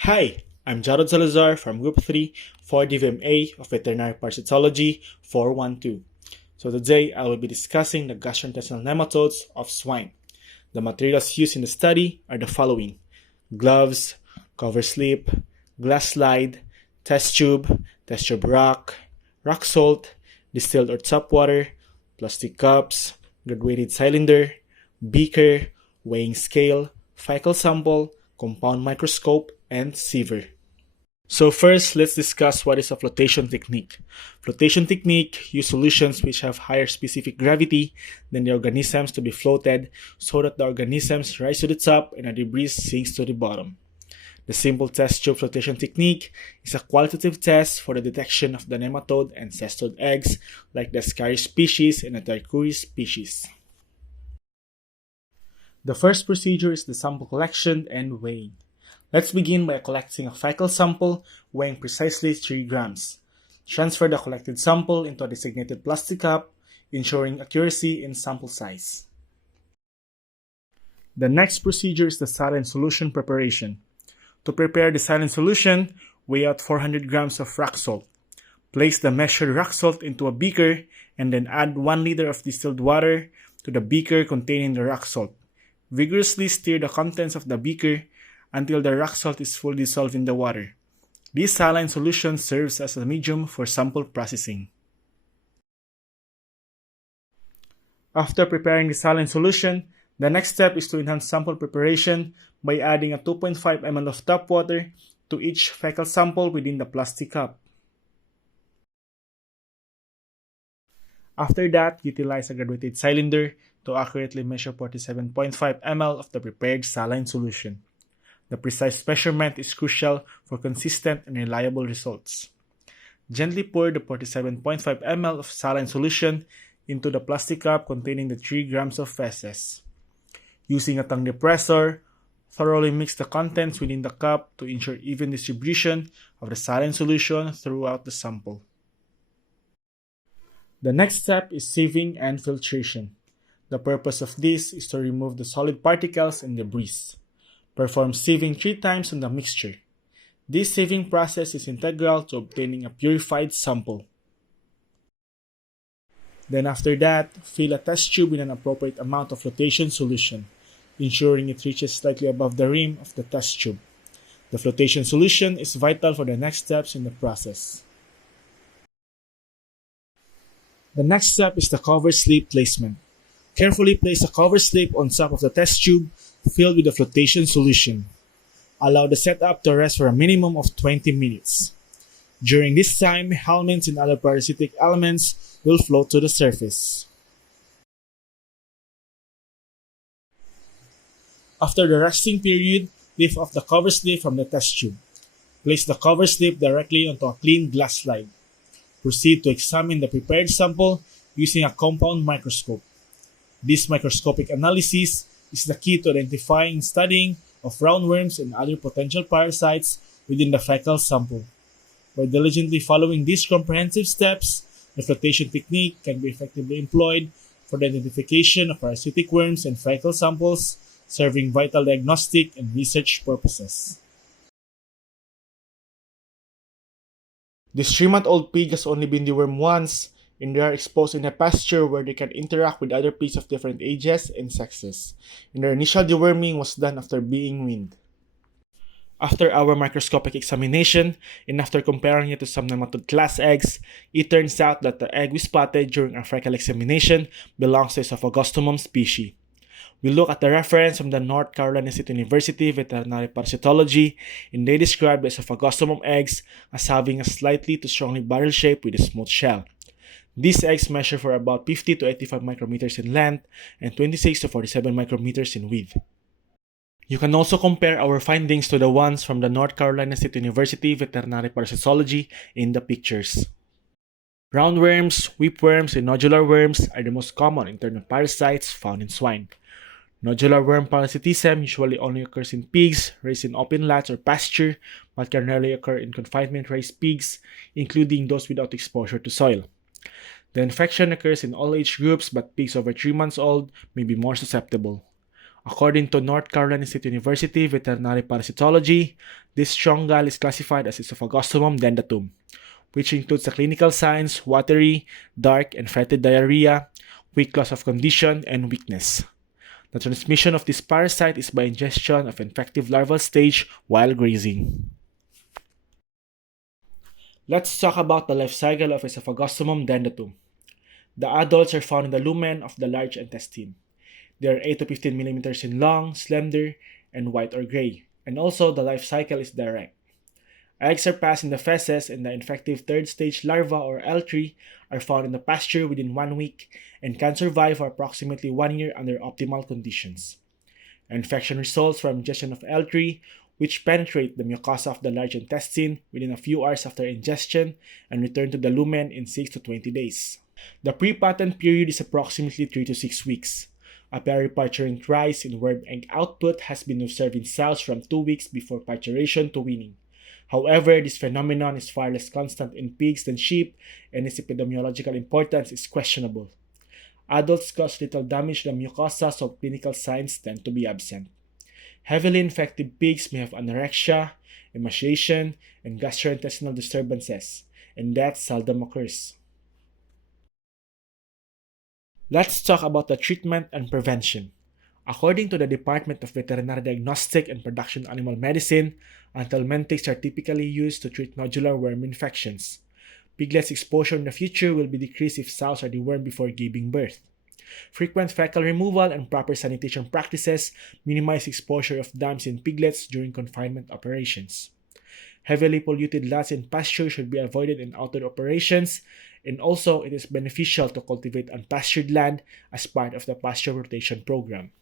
Hi, I'm Jarrod SALAZAR from Group 3 for the VMA of Veterinary Parasitology 412. So today I will be discussing the gastrointestinal nematodes of swine. The materials used in the study are the following: gloves, cover slip, glass slide, test tube rock, rock salt, distilled or tap water, plastic cups, graduated cylinder, beaker, weighing scale, fecal sample, compound microscope, and sieve. So first, let's discuss what is a flotation technique. Flotation technique use solutions which have higher specific gravity than the organisms to be floated so that the organisms rise to the top and the debris sinks to the bottom. The simple test tube flotation technique is a qualitative test for the detection of the nematode and cestode eggs like the Ascaris species and the Trichuris species. The first procedure is the sample collection and weighing. Let's begin by collecting a fecal sample weighing precisely 3 grams. Transfer the collected sample into a designated plastic cup, ensuring accuracy in sample size. The next procedure is the saline solution preparation. To prepare the saline solution, weigh out 400 grams of rock salt. Place the measured rock salt into a beaker and then add 1 liter of distilled water to the beaker containing the rock salt. Vigorously stir the contents of the beaker until the rock salt is fully dissolved in the water. This saline solution serves as a medium for sample processing. After preparing the saline solution, the next step is to enhance sample preparation by adding a 2.5 ml of tap water to each fecal sample within the plastic cup. After that, utilize a graduated cylinder to accurately measure 47.5 ml of the prepared saline solution. The precise measurement is crucial for consistent and reliable results. Gently pour the 47.5 ml of saline solution into the plastic cup containing the 3 grams of feces. Using a tongue depressor, thoroughly mix the contents within the cup to ensure even distribution of the saline solution throughout the sample. The next step is sieving and filtration. The purpose of this is to remove the solid particles and debris. Perform sieving 3 times on the mixture. This sieving process is integral to obtaining a purified sample. Then after that, fill a test tube with an appropriate amount of flotation solution, ensuring it reaches slightly above the rim of the test tube. The flotation solution is vital for the next steps in the process. The next step is the cover slip placement. Carefully place the cover slip on top of the test tube filled with the flotation solution. Allow the setup to rest for a minimum of 20 minutes. During this time, helminths and other parasitic elements will float to the surface. After the resting period, lift off the cover slip from the test tube. Place the cover slip directly onto a clean glass slide. Proceed to examine the prepared sample using a compound microscope. This microscopic analysis is the key to identifying and studying of roundworms and other potential parasites within the fecal sample. By diligently following these comprehensive steps, the flotation technique can be effectively employed for the identification of parasitic worms and fecal samples, serving vital diagnostic and research purposes. This 3-month-old pig has only been dewormed once, and they are exposed in a pasture where they can interact with other pigs of different ages and sexes, and their initial deworming was done after being weaned. After our microscopic examination, and after comparing it to some nematode class eggs, it turns out that the egg we spotted during our fecal examination belongs to a Sophagostomum species. We look at the reference from the North Carolina State University Veterinary Parasitology, and they describe the Sophagostomum eggs as having a slightly to strongly barrel shape with a smooth shell. These eggs measure for about 50 to 85 micrometers in length and 26 to 47 micrometers in width. You can also compare our findings to the ones from the North Carolina State University Veterinary Parasitology in the pictures. Roundworms, whipworms, and nodular worms are the most common internal parasites found in swine. Nodular worm parasitism usually only occurs in pigs raised in open lots or pasture, but can rarely occur in confinement-raised pigs, including those without exposure to soil. The infection occurs in all age groups, but pigs over 3 months old may be more susceptible. According to North Carolina State University Veterinary Parasitology, this strong gall is classified as Esophagostomum dentatum, which includes the clinical signs watery, dark, and fetid diarrhea, weak loss of condition, and weakness. The transmission of this parasite is by ingestion of infective larval stage while grazing. Let's talk about the life cycle of Esophagostomum dentatum. The adults are found in the lumen of the large intestine. They are 8 to 15 millimeters in long, slender, and white or gray. And also, the life cycle is direct. Eggs are passed in the feces, and the infective third stage larvae or L3 are found in the pasture within 1 week and can survive for approximately 1 year under optimal conditions. Infection results from ingestion of L3, which penetrate the mucosa of the large intestine within a few hours after ingestion and return to the lumen in 6 to 20 days. The pre-patent period is approximately 3 to 6 weeks. A periparturient rise in worm egg output has been observed in cells from 2 weeks before parturition to weaning. However, this phenomenon is far less constant in pigs than sheep, and its epidemiological importance is questionable. Adults cause little damage to the mucosa, so clinical signs tend to be absent. Heavily infected pigs may have anorexia, emaciation, and gastrointestinal disturbances, and death seldom occurs. Let's talk about the treatment and prevention. According to the Department of Veterinary Diagnostic and Production Animal Medicine, anthelmintics are typically used to treat nodular worm infections. Piglets' exposure in the future will be decreased if sows are dewormed before giving birth. Frequent fecal removal and proper sanitation practices minimize exposure of dams in piglets during confinement operations. Heavily polluted lots in pasture should be avoided in outdoor operations, and also it is beneficial to cultivate unpastured land as part of the pasture rotation program.